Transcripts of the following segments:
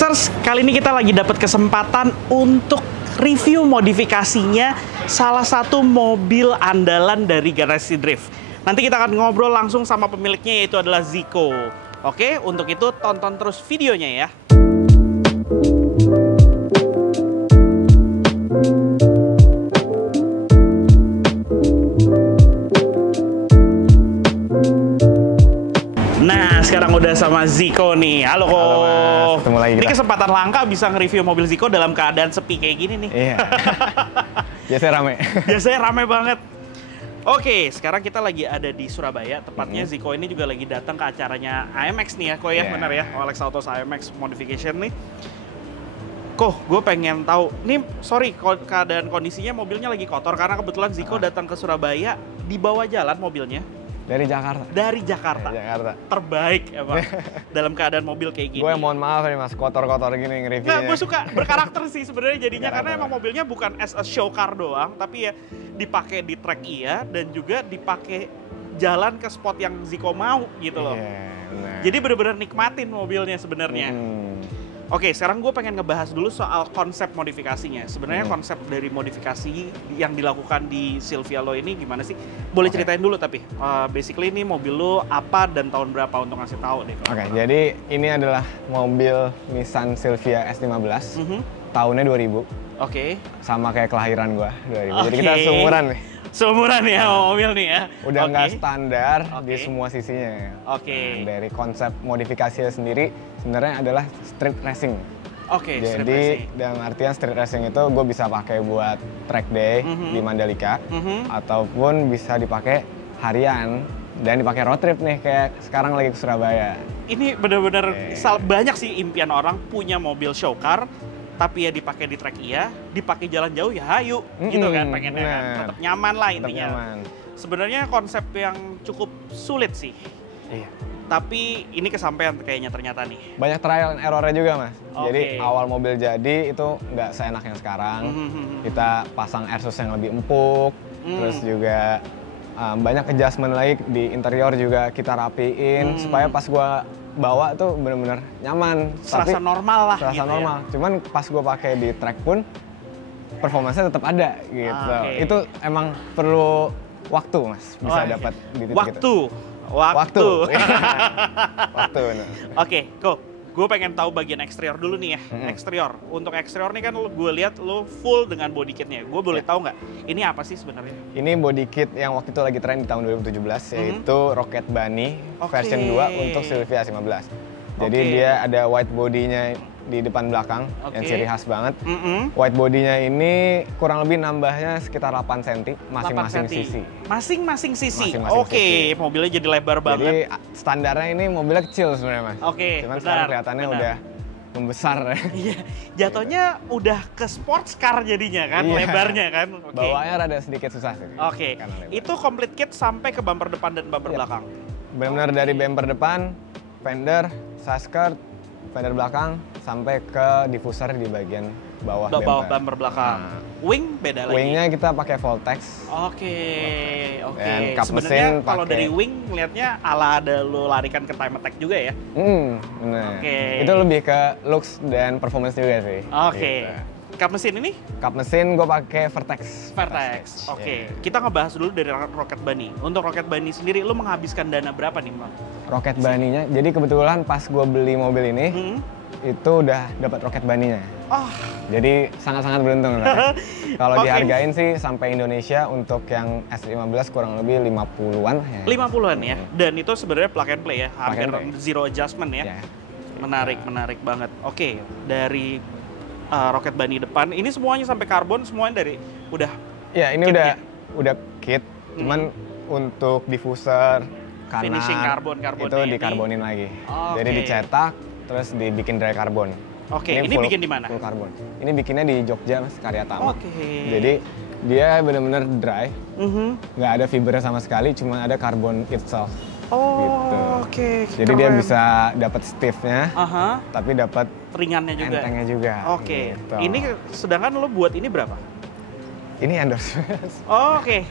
Maxers, kali ini kita lagi dapat kesempatan untuk review modifikasinya salah satu mobil andalan dari Galaxy Drift. Nanti kita akan ngobrol langsung sama pemiliknya, yaitu adalah Zico. Oke, untuk itu tonton terus videonya ya. Nah, sekarang udah sama Zico nih. Halo, Ko. Halo, Mas. Ketemu lagi kita. Ini kesempatan langka bisa nge-review mobil Zico dalam keadaan sepi kayak gini nih. Iya. Biasanya rame. Biasanya rame banget. Oke, sekarang kita lagi ada di Surabaya. Tepatnya Zico ini juga lagi datang ke acaranya AMX nih ya, Ko ya, benar ya? Alex Autos AMX Modification nih. Ko, gue pengen tahu. Nih, sorry, keadaan kondisinya mobilnya lagi kotor karena kebetulan Zico datang ke Surabaya di bawah jalan mobilnya. Dari Jakarta. Dari Jakarta. Dari Jakarta. Terbaik emang dalam keadaan mobil kayak gini. Gue mohon maaf nih Mas, kotor-kotor gini nge-reviewnya. Nggak, gue suka berkarakter sih sebenarnya jadinya karena emang mobilnya bukan as a show car doang, tapi ya dipakai di track iya dan juga dipakai jalan ke spot yang Zico mau gitu loh. Bener. Jadi bener-bener nikmatin mobilnya sebenarnya. Oke, sekarang gue pengen ngebahas dulu soal konsep modifikasinya. Sebenarnya konsep dari modifikasi yang dilakukan di Silvia lo ini gimana sih? Boleh ceritain dulu tapi basically ini mobil lo apa dan tahun berapa untuk ngasih tahu deh. Oke, jadi ini adalah mobil Nissan Silvia S15. Tahunnya 2000. Oke. Sama kayak kelahiran gue, 2000. Jadi kita seumuran nih. Seumuran ya mobil nih ya. Udah nggak standar di Oke. semua sisinya. Oke. Nah, dari konsep modifikasinya sendiri sebenarnya adalah street racing. Oke, street Jadi racing. dalam artian street racing itu gue bisa pakai buat track day di Mandalika, ataupun bisa dipakai harian dan dipakai road trip nih kayak sekarang lagi ke Surabaya. Ini bener-bener banyak sih impian orang punya mobil show car, tapi ya dipakai di track iya, dipakai jalan jauh ya hayu, gitu kan pengennya kan. Tetap nyaman lah intinya. Sebenarnya konsep yang cukup sulit sih. Iya. Tapi ini kesampaian kayaknya ternyata nih. Banyak trial and error-nya juga Mas. Oke. Jadi awal mobil jadi itu nggak seenak yang sekarang. Kita pasang airsus yang lebih empuk, terus juga banyak adjustment lagi di interior juga kita rapiin supaya pas gua bawa tuh bener-bener nyaman. Serasa tapi normal lah serasa gitu normal. ya. Cuman pas gua pakai di track pun performanya tetap ada gitu. Itu emang perlu waktu Mas bisa dapat di titik Waktu. itu. Waktu. Bener. Oke, kok gue pengen tahu bagian eksterior dulu nih ya. Eksterior. Untuk eksterior nih kan gue lihat lo full dengan body kitnya. Gue boleh tahu nggak? Ini apa sih sebenarnya? Ini body kit yang waktu itu lagi tren di tahun 2017 yaitu Rocket Bunny version 2 untuk Silvia 15. Jadi dia ada white body-nya di depan belakang yang ciri khas banget. White body-nya ini kurang lebih nambahnya sekitar 8 cm masing-masing sisi. Masing-masing sisi. Masing-masing Oke, mobilnya jadi lebar banget. Jadi standarnya ini mobilnya kecil sebenarnya Mas. Oke, cuman sekarang kelihatannya udah membesar. Iya, jatuhnya udah ke sports car jadinya kan, lebarnya kan. Bawanya rada sedikit susah sih. Oke, itu complete kit sampai ke bumper depan dan bumper belakang. Benar-benar dari bumper depan, fender, saskert, fender belakang, sampai ke diffuser di bagian bawah bumper belakang. Wing beda lagi. Wingnya kita pakai Voltex. Oke. Dan kap Sebenarnya mesin kalau pakai- dari wing ngelihatnya ala ada lo larikan ke time attack juga ya. Benar. Oke. Itu lebih ke looks dan performance juga sih. Oke. Gitu. Kap mesin ini? Kap mesin gue pakai Vertex. Vertex. Oke. Kita ngebahas dulu dari Rocket Bunny. Untuk Rocket Bunny sendiri, lo menghabiskan dana berapa nih, Bang? Rocket Bunny-nya, jadi kebetulan pas gue beli mobil ini, itu udah dapat Rocket Bunny-nya. Oh. Jadi sangat-sangat beruntung. Kalau dihargain sih sampai Indonesia untuk yang S15 kurang lebih 50-an ya. 50-an ya. Dan itu sebenarnya plug and play ya, hampir Plug and play. zero adjustment ya. Menarik banget. Oke, dari Rocket Bunny depan, ini semuanya sampai karbon, semuanya dari udah. Ya ini kitnya. udah kit, cuman untuk diffuser, kanan, Finishing karbon itu ini. dikarbonin lagi. Oke. Jadi dicetak, terus dibikin dry karbon. Oke, ini bikin di mana? Full karbon. Ini bikinnya di Jogja Mas, Karyatama. Oke. Jadi dia benar-benar dry, nggak ada fibernya sama sekali, cuma ada karbon itself. Gitu. Oke. Jadi dia bisa dapat stiffnya, tapi dapat ringannya juga. entengnya juga. Oke. Gitu. Ini sedangkan lo buat ini berapa? Ini endorse. Oke,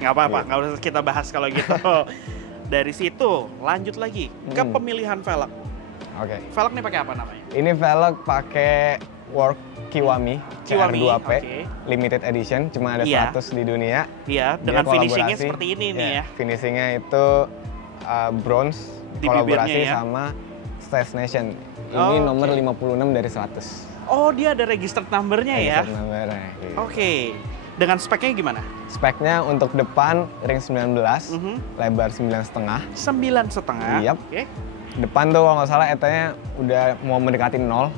nggak apa-apa, nggak usah kita bahas kalau gitu. Dari situ lanjut lagi ke pemilihan velg. Oke. Velg nih pakai apa namanya? Ini velg pakai Work Kiwami CR2P limited edition, cuma ada 100 di dunia. Iya, dengan finishingnya seperti ini nih ya. Finishingnya itu bronze, di kolaborasi ya? sama Stage Nation. Ini nomor 56 dari 100. Oh, dia ada registered number-nya ya? Registered number-nya. Oke. Dengan speknya gimana? Speknya untuk depan ring 19, lebar 9,5. 9,5? Yap. Depan tuh kalau nggak salah ET-nya udah mau mendekati 0.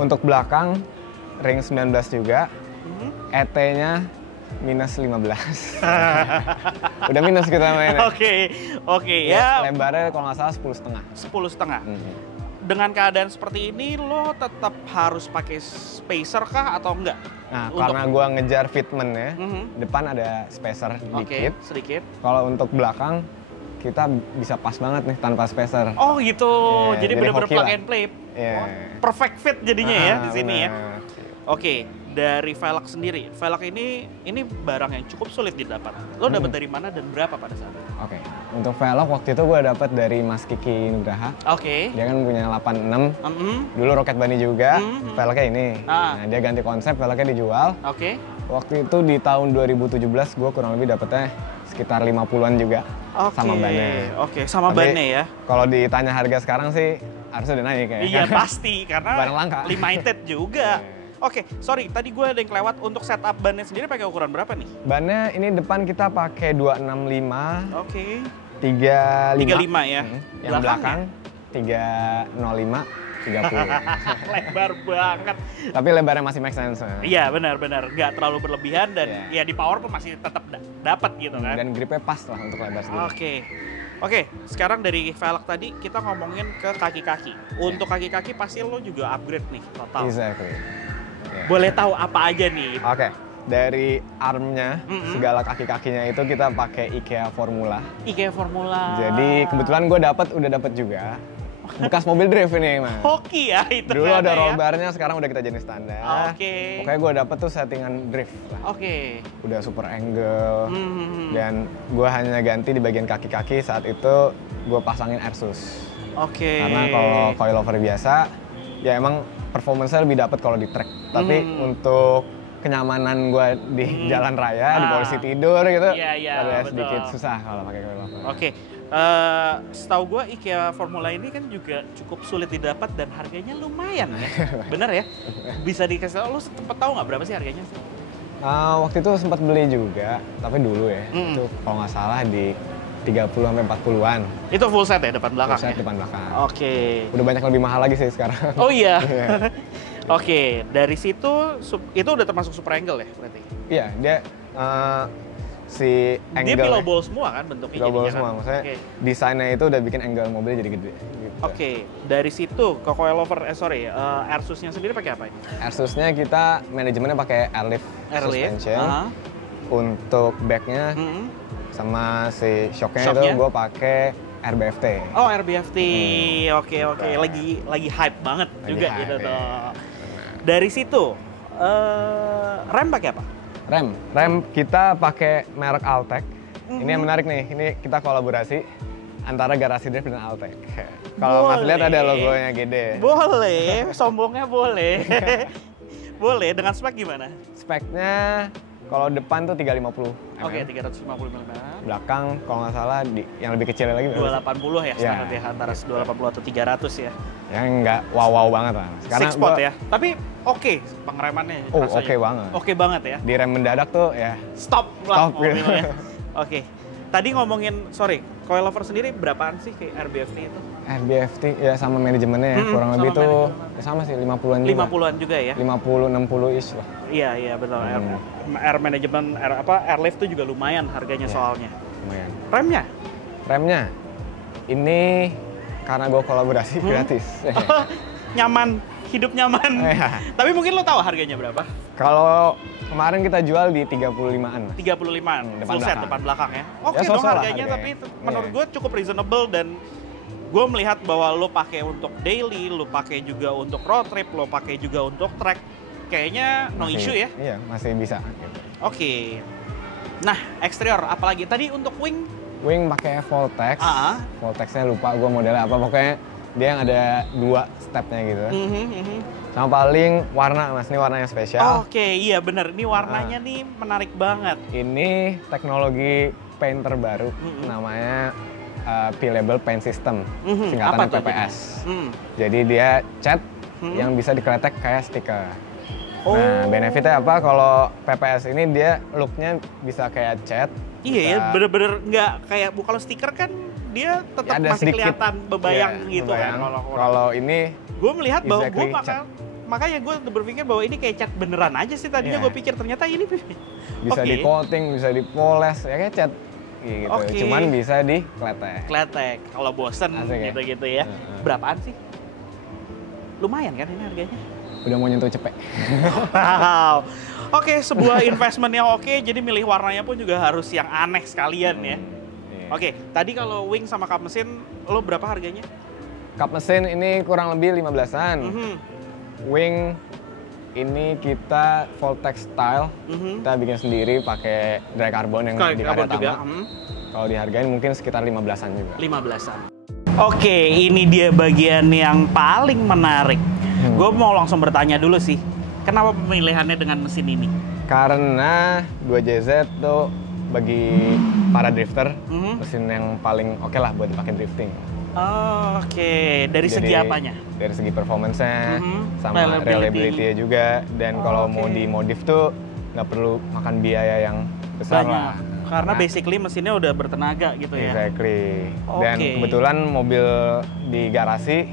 Untuk belakang ring 19 juga, ET-nya minus 15. Udah minus kita mainnya. Oke. Ya. Lebarnya kalau nggak salah 10,5. 10,5. Dengan keadaan seperti ini, lo tetap harus pakai spacer kah atau enggak? Nah, karena gua ngejar fitment ya, depan ada spacer sedikit. Kalau untuk belakang, kita bisa pas banget nih tanpa spacer. Oh gitu, jadi bener-bener plug and play. Perfect fit jadinya ya di sini ya. Oke, dari velg sendiri, velg ini barang yang cukup sulit didapat. Lo dapat dari mana dan berapa pada saat itu? Oke, untuk velg waktu itu gue dapat dari Mas Kiki Nugraha. Dia kan punya 86. Dulu Rocket Bunny juga, velgnya ini. Nah, dia ganti konsep, velgnya dijual. Waktu itu di tahun 2017 gue kurang lebih dapetnya sekitar 50-an juga sama bannya. Sama bannya ya. Kalau ditanya harga sekarang sih harusnya udah naik ya. Iya pasti, karena barang langka. Limited juga. Sorry, tadi gue ada yang kelewat. Untuk setup bannya sendiri pakai ukuran berapa nih? Bannya ini depan kita pakai 265. 35 ya. Yang belakang 305, 30. Lebar banget. Tapi lebarnya masih make sense. Iya benar. Nggak terlalu berlebihan dan ya di power pun masih tetap dapat gitu kan. Dan gripnya pas lah untuk lebar sendiri. Oke, sekarang dari velg tadi kita ngomongin ke kaki-kaki. Untuk kaki-kaki pasti lo juga upgrade nih total. Exactly. Boleh tahu apa aja nih? Dari armnya, segala kaki-kakinya itu kita pakai IKEA Formula. Jadi kebetulan gue udah dapat juga. Bekas mobil drift ini, Mas. Hoki ya itu. Dulu ada roll bar-nya, sekarang udah kita jenis standar. Pokoknya gue dapet tuh settingan drift lah. Udah super angle. Dan gue hanya ganti di bagian kaki-kaki saat itu gue pasangin Airsus. Karena kalau coilover biasa, ya emang performance-nya lebih dapet kalau di track. Tapi untuk kenyamanan gue di jalan raya, di polisi tidur gitu, ada sedikit susah kalau pakai coilover. Setahu gue IKEA Formula ini kan juga cukup sulit didapat dan harganya lumayan ya. Bener ya? Bisa dikasih tau, lo sempat tahu nggak berapa sih harganya? Waktu itu sempat beli juga, tapi dulu ya. Itu kalau nggak salah di 30-40-an. Itu full set ya depan belakang? Full set depan belakang. Udah banyak lebih mahal lagi sih sekarang. Oh iya? Dari situ itu udah termasuk super angle ya berarti? Iya, dia si angle. Dia pillow ball semua kan bentuknya? Pillow ball semua, maksudnya desainnya itu udah bikin angle mobilnya jadi gede. Gitu. Dari situ ke coilover, Airsusnya sendiri pakai apa ya? Airsusnya kita manajemennya pakai Airlift suspension. Untuk backnya sama si shocknya itu gue pakai RBFT. RBFT, lagi hype banget juga gitu tuh. Dari situ, rem pakai apa? Rem kita pakai merek Altec. Ini yang menarik nih, ini kita kolaborasi antara Garasi Drift dan Altec. Kalau Mas lihat ada logonya gede. Boleh, sombongnya boleh. Boleh, dengan spek gimana? Speknya kalau depan tuh 350 mm. 350 mm. Belakang kalau nggak salah yang lebih kecil lagi 280 ya standar ya, antara 280 atau 300 ya. Yang nggak wow banget lah. Karena 6 spot ya. Tapi pengeremannya. Banget. Oke banget ya. Di rem mendadak tuh ya. Stop lah mobilnya. Tadi ngomongin, coilover sendiri berapaan sih kayak RBFT itu? RBFT ya sama manajemennya ya, kurang lebih tuh ya sama sih 50-an juga. 50-an juga ya? 50-60 ish lah. Iya betul. Air management, airlift tuh juga lumayan harganya soalnya. Lumayan. Remnya? Ini karena gue kolaborasi gratis. Nyaman, hidup nyaman. Tapi mungkin lo tahu harganya berapa? Kalau kemarin kita jual di 35-an. 35-an, full set depan belakang ya? Dong harganya, tapi menurut gue cukup reasonable dan gue melihat bahwa lo pakai untuk daily, lo pakai juga untuk road trip, lo pakai juga untuk track. Kayaknya no issue ya? Iya, masih bisa. Nah, eksterior apalagi? Tadi untuk wing? Wing pakai Voltex. Voltexnya lupa gue modelnya apa, pokoknya dia yang ada 2 stepnya gitu. Sama paling warna Mas, ini warnanya spesial. Oke, iya bener, ini warnanya nih menarik banget. Ini teknologi paint terbaru, namanya Peelable Paint System, singkatannya PPS. Jadi dia cat yang bisa dikletek kayak stiker. Nah, benefitnya apa? Kalau PPS ini dia looknya bisa kayak cat. Iya ya, bener-bener nggak kayak kalau stiker kan dia tetap ada masih kelihatan bebayang gitu bebayang. kan. Kalau ini gue melihat bahwa gue cat. makanya gue berpikir bahwa ini kayak cat beneran aja sih tadinya. Gue pikir ternyata ini bisa di coating, bisa dipoles, ya kayak cat gitu. Cuman bisa kletek. Kalau bosen gitu-gitu ya. Berapaan sih? Lumayan kan ini harganya? Udah mau nyentuh cepet. Wow. Oke, sebuah investment yang oke, jadi milih warnanya pun juga harus yang aneh sekalian ya. Oke, tadi kalau wing sama kap mesin, lo berapa harganya? Kap mesin ini kurang lebih 15-an. Wing ini kita Voltex style, kita bikin sendiri pakai dry carbon yang di karya Tama. Kalau dihargain mungkin sekitar 15-an juga. 15-an. Oke, ini dia bagian yang paling menarik. Gue mau langsung bertanya dulu sih, kenapa pemilihannya dengan mesin ini? Karena 2JZ tuh bagi para drifter, mesin yang paling oke lah buat dipakai drifting. Oke, dari segi apanya? Dari segi performance-nya, sama reliability-nya juga. Dan kalau mau dimodif tuh nggak perlu makan biaya yang besar lah. Karena basically mesinnya udah bertenaga gitu ya? Exactly. Dan kebetulan mobil di garasi,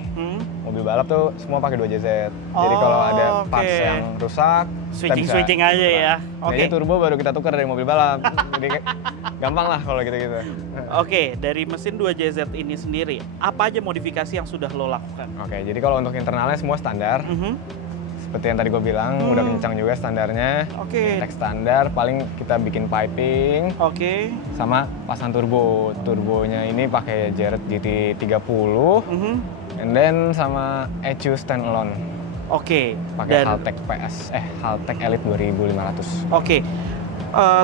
mobil balap tuh semua pakai 2JZ. Jadi kalau ada parts yang rusak, switching aja ya. Jadi turbo baru kita tukar dari mobil balap. Jadi gampang lah kalau gitu-gitu. Oke, dari mesin 2JZ ini sendiri, apa aja modifikasi yang sudah lo lakukan? Oke, jadi kalau untuk internalnya semua standar. Seperti yang tadi gue bilang, udah kencang juga standarnya. Teks standar, paling kita bikin piping. Sama pasang turbo. Turbonya ini pakai Jared GT30. And then sama ECU standalone. Pakai Haltech Elite 2500.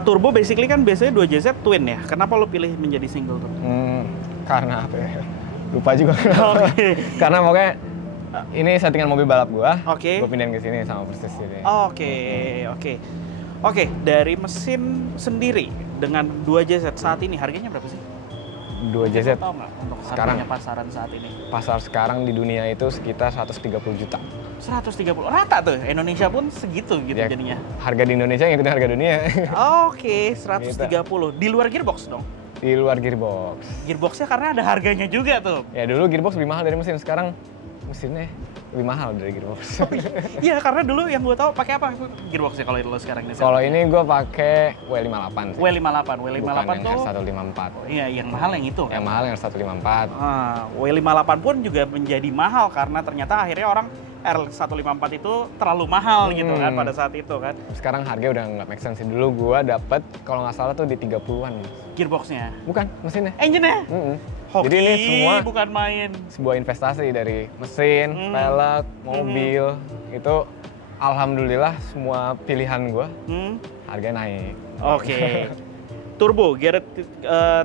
Turbo basically kan biasanya 2JZ twin ya. Kenapa lo pilih menjadi single tuh? Karena apa ya? Lupa juga. Karena pokoknya ini settingan mobil balap gua. Gua pindahin ke sini sama persis ini. Oke, dari mesin sendiri dengan 2JZ saat ini harganya berapa sih? 2JZ tahu nggak untuk sekarang pasaran saat ini? Pasar sekarang di dunia itu sekitar 130 juta. 130 rata tuh, Indonesia pun segitu gitu ya, jadinya. Harga di Indonesia ngikutin harga dunia. 130. Di luar gearbox dong? Di luar gearbox. Gearboxnya karena ada harganya juga tuh. Ya dulu gearbox lebih mahal dari mesin, sekarang mesinnya lebih mahal dari gearbox. Iya, karena dulu yang gue tahu pakai apa gearboxnya kalau lo sekarang ini? Kalau ini gue pakai W58 sih. W58 bukan tuh yang R154. Iya, yang mahal yang itu. Yang mahal yang R154. W58 pun juga menjadi mahal karena ternyata akhirnya orang R154 itu terlalu mahal gitu kan pada saat itu kan. Sekarang harga udah nggak make sense sih. Dulu gue dapet kalau nggak salah tuh di 30-an. Gearboxnya? Bukan, mesinnya. Engine-nya? Jadi ini semua bukan main. Sebuah investasi dari mesin, pelek, mobil. Itu alhamdulillah semua pilihan gue harganya naik. Turbo, Garrett,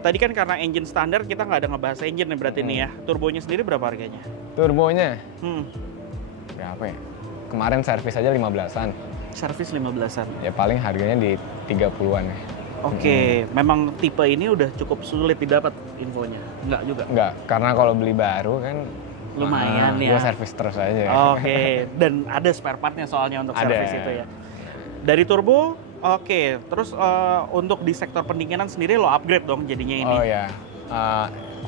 tadi kan karena engine standar kita nggak ada ngebahas engine nih berarti nih ya. Turbonya sendiri berapa harganya? Turbonya? Berapa ya? Kemarin servis aja 15-an. Servis 15-an? Ya paling harganya di 30-an ya. Memang tipe ini udah cukup sulit didapat infonya? Enggak juga? Enggak, karena kalau beli baru kan lumayan ya. Gue servis terus aja. Dan ada spare partnya soalnya untuk servis itu ya. Dari turbo, terus untuk di sektor pendinginan sendiri lo upgrade dong jadinya ini?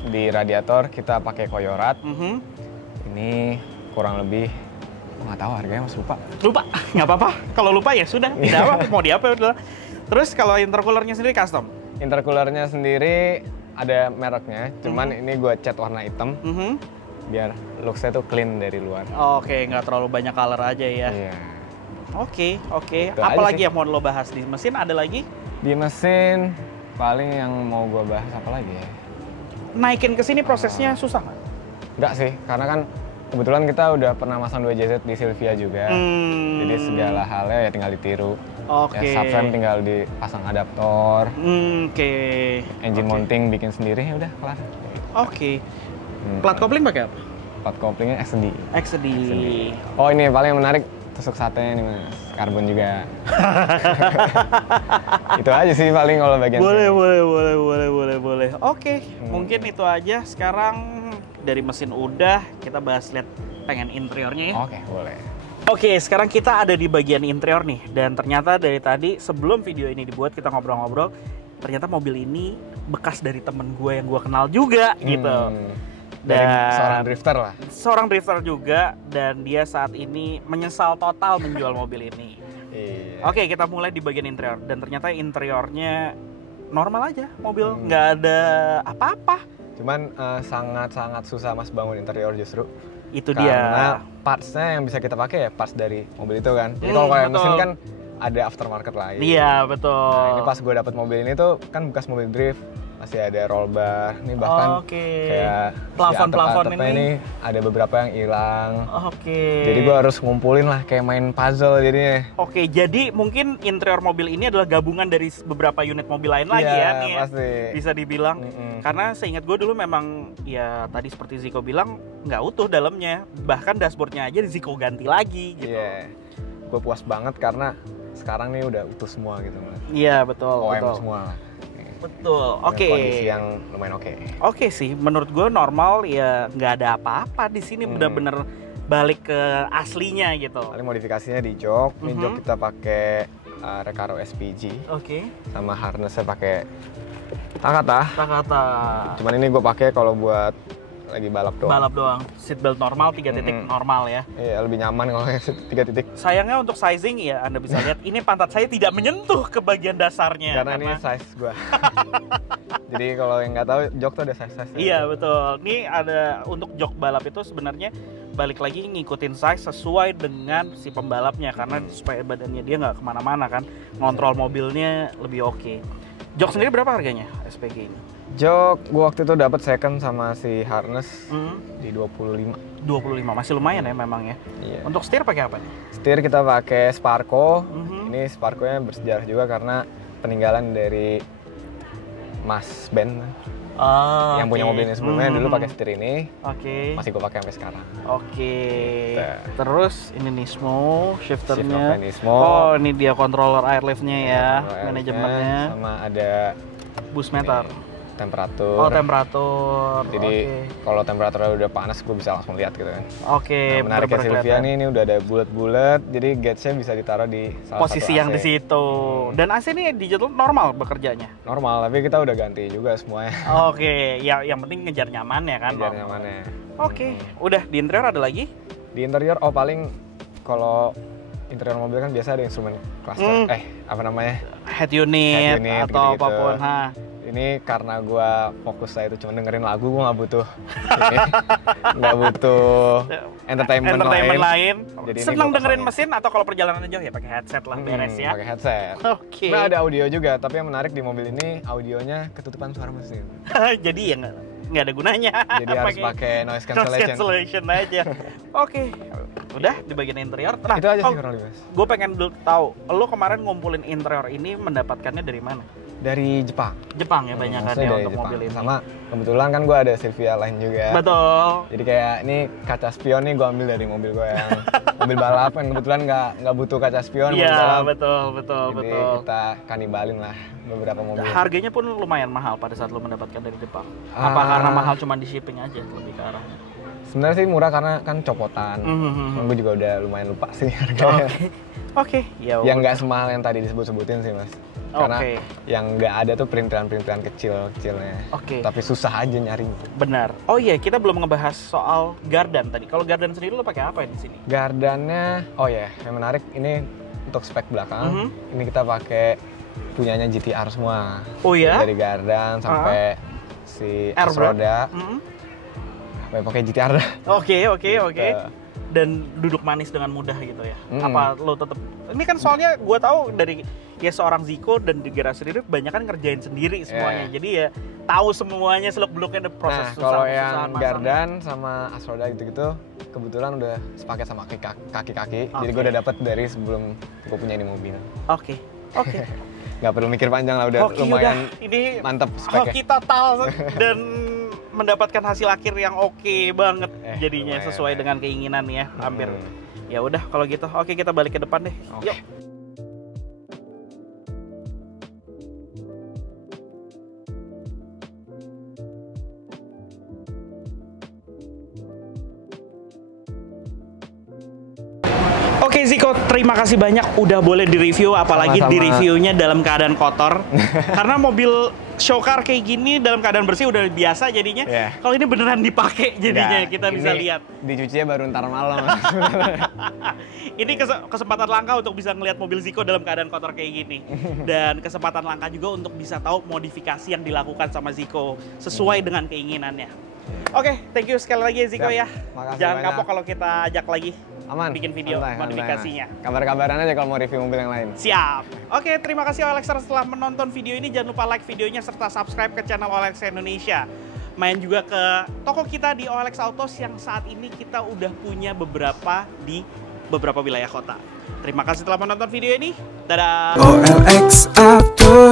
Di radiator kita pakai Koyorat. Ini kurang lebih, nggak tahu harganya, mas lupa. Nggak apa-apa. Kalau lupa ya sudah, tidak apa, mau diapa udah. Terus kalau intercoolernya sendiri custom? Intercoolernya sendiri ada mereknya, cuman ini gue cat warna hitam. Biar looks-nya tuh clean dari luar. Nggak terlalu banyak color aja ya. Iya. Oke. Apalagi yang mau lo bahas di mesin, ada lagi? Di mesin paling yang mau gue bahas apa lagi ya? Naikin ke sini prosesnya susah nggak? Nggak sih, karena kan kebetulan kita udah pernah masang 2JZ di Silvia juga. Jadi segala halnya ya tinggal ditiru. Ya, subframe tinggal dipasang adaptor. Engine mounting bikin sendiri, ya udah kelar. Plat kopling pakai apa? Part koplingnya XD. XD. Oh ini paling menarik tusuk satenya nih mas, karbon juga. Itu aja sih paling kalau bagian. Boleh. Oke, mungkin itu aja. Sekarang dari mesin udah, kita bahas lihat pengen interiornya ya. Oke, boleh. Oke, sekarang kita ada di bagian interior nih. Dan ternyata dari tadi sebelum video ini dibuat kita ngobrol-ngobrol, ternyata mobil ini bekas dari temen gue yang gue kenal juga gitu. Dari seorang drifter lah. Seorang drifter juga, dan dia saat ini menyesal total menjual mobil ini. Iya. Oke, kita mulai di bagian interior. Dan ternyata interiornya normal aja, mobil nggak ada apa-apa. Cuman sangat-sangat susah mas bangun interior justru. Itu Karena dia. partsnya yang bisa kita pakai ya parts dari mobil itu kan. Jadi kalau kayak mesin kan ada aftermarket lain. Iya, betul. Nah, ini pas gue dapet mobil ini tuh kan bekas mobil drift, masih ada roll bar. Ini bahkan kayak plafon ini ada beberapa yang hilang. Oke. Jadi gue harus ngumpulin lah kayak main puzzle jadinya. Oke, jadi mungkin interior mobil ini adalah gabungan dari beberapa unit mobil lain lagi ya nih. Pasti. Bisa dibilang. Karena seingat gue dulu memang ya tadi seperti Ziko bilang nggak utuh dalamnya. Bahkan dashboardnya aja Ziko ganti lagi gitu. Iya. Gue puas banget karena sekarang nih udah utuh semua gitu mas. Iya betul. OEM semua lah. Betul. Oke. Kondisi yang lumayan oke. Oke sih, menurut gue normal ya, nggak ada apa-apa di sini. Bener-bener balik ke aslinya gitu. Paling modifikasinya di jok. Ini jok kita pakai Recaro SPG. Oke. Sama harnessnya pakai Takata. Cuman ini gue pakai kalau buat lagi balap doang. Seatbelt normal 3 titik normal ya. Iya, lebih nyaman kalau 3 titik. Sayangnya untuk sizing ya Anda bisa lihat ini pantat saya tidak menyentuh ke bagian dasarnya. Karena ini size gua. Jadi kalau yang nggak tahu jok tuh ada size-size. Iya betul. Ini ada untuk jok balap itu sebenarnya balik lagi ngikutin size sesuai dengan si pembalapnya karena supaya badannya dia nggak kemana-mana kan. Ngontrol mobilnya lebih oke. Jok sendiri berapa harganya SPG ini? Jok gua waktu itu dapat second sama si harness di 25. 25 masih lumayan ya memang ya. Iya. Untuk setir pakai apa nih? Setir kita pakai Sparco. Ini Sparco-nya bersejarah juga karena peninggalan dari Mas Ben. Yang punya mobil ini sebelumnya dulu pakai setir ini. Masih gue pakai sampai sekarang. Terus ini Nismo shifternya. Nismo. Oh, ini dia controller airlift-nya ya, manajemennya. Sama ada boost meter. Temperatur. Oh, temperatur. Jadi kalau temperaturnya udah panas gue bisa langsung lihat gitu kan. Nah, menariknya Silvia nih, ini udah ada bulat-bulat, jadi gauge-nya bisa ditaruh di salah posisi satu yang di situ. Dan AC ini digital normal bekerjanya? Normal, tapi kita udah ganti juga semuanya. Ya yang penting ngejar nyaman ya kan? Ngejar nyamannya. Udah di interior ada lagi? Di interior, paling kalau interior mobil kan biasa ada instrumen cluster, apa namanya? Head unit atau gitu-gitu. apapun. Ini karena gue fokus saya itu cuma dengerin lagu, gue nggak butuh entertainment lain. Jadi senang dengerin mesin atau kalau perjalanan jauh ya pakai headset lah beres ya. Pakai headset. Nah, ada audio juga, tapi yang menarik di mobil ini audionya ketutupan suara mesin. Jadi ya nggak ada gunanya. Jadi harus pakai noise cancellation aja. Udah di bagian interior. Nah, itu aja sih kurang lebih. Gue pengen tahu, lo kemarin ngumpulin interior ini mendapatkannya dari mana? Dari Jepang ya banyak kan ya untuk Jepang. Mobil ini. Sama kebetulan kan gue ada Silvia lain juga. Betul. Jadi kayak ini kaca spion nih gue ambil dari mobil gue yang mobil balap kan kebetulan nggak butuh kaca spion. Iya betul. Jadi kita kanibalin lah beberapa mobil. Harganya pun lumayan mahal pada saat lo mendapatkan dari Jepang. Apa karena mahal cuma di shipping aja lebih ke arahnya? Sebenarnya sih murah karena kan copotan. Gue juga udah lumayan lupa sih harganya. Oke. Yang nggak semahal yang tadi disebut-sebutin sih mas. Karena yang nggak ada tuh perintilan-perintilan kecilnya. Tapi susah aja nyari. Benar. Oh iya, kita belum ngebahas soal gardan tadi. Kalau gardan sendiri lo pakai apa di sini? Gardannya, yang menarik ini untuk spek belakang. Ini kita pakai punyanya GTR semua. Oh ya? Dari gardan sampai si roda. Pakai GTR dah. Oke. Dan duduk manis dengan mudah gitu ya. Apa lo tetap? Ini kan soalnya gue tahu dari seorang Ziko dan di garasi sendiri banyak kan ngerjain sendiri semuanya. Jadi ya tahu semuanya seluk-beluknya proses. Nah, kalau yang gardan sama asroda gitu-gitu kebetulan udah sepaket sama kaki-kaki. Jadi gue udah dapet dari sebelum gue punya ini mobil. Oke. Nggak perlu mikir panjang lah, udah lumayan ini mantep speknya. Hoki total dan mendapatkan hasil akhir yang oke banget. jadinya sesuai dengan keinginan ya, hampir. Ya udah kalau gitu, oke kita balik ke depan deh. Yuk. Oke Ziko, terima kasih banyak udah boleh di-review, apalagi di-reviewnya dalam keadaan kotor. Karena mobil show car kayak gini dalam keadaan bersih udah biasa jadinya. Kalau ini beneran dipakai jadinya kita bisa lihat. Dicucinya baru ntar malam. Ini kesempatan langka untuk bisa ngelihat mobil Ziko dalam keadaan kotor kayak gini. Dan kesempatan langka juga untuk bisa tahu modifikasi yang dilakukan sama Ziko sesuai dengan keinginannya. Oke, thank you sekali lagi ya Ziko ya. Jangan kapok kalau kita ajak lagi. Aman. Bikin video modifikasinya. Kabar-kabaran aja kalau mau review mobil yang lain. Siap. Oke, terima kasih Olexer setelah menonton video ini. Jangan lupa like videonya serta subscribe ke channel Olex Indonesia. Main juga ke toko kita di OLX Autos yang saat ini kita udah punya beberapa di beberapa wilayah kota. Terima kasih telah menonton video ini. Dadah. OLX Autos.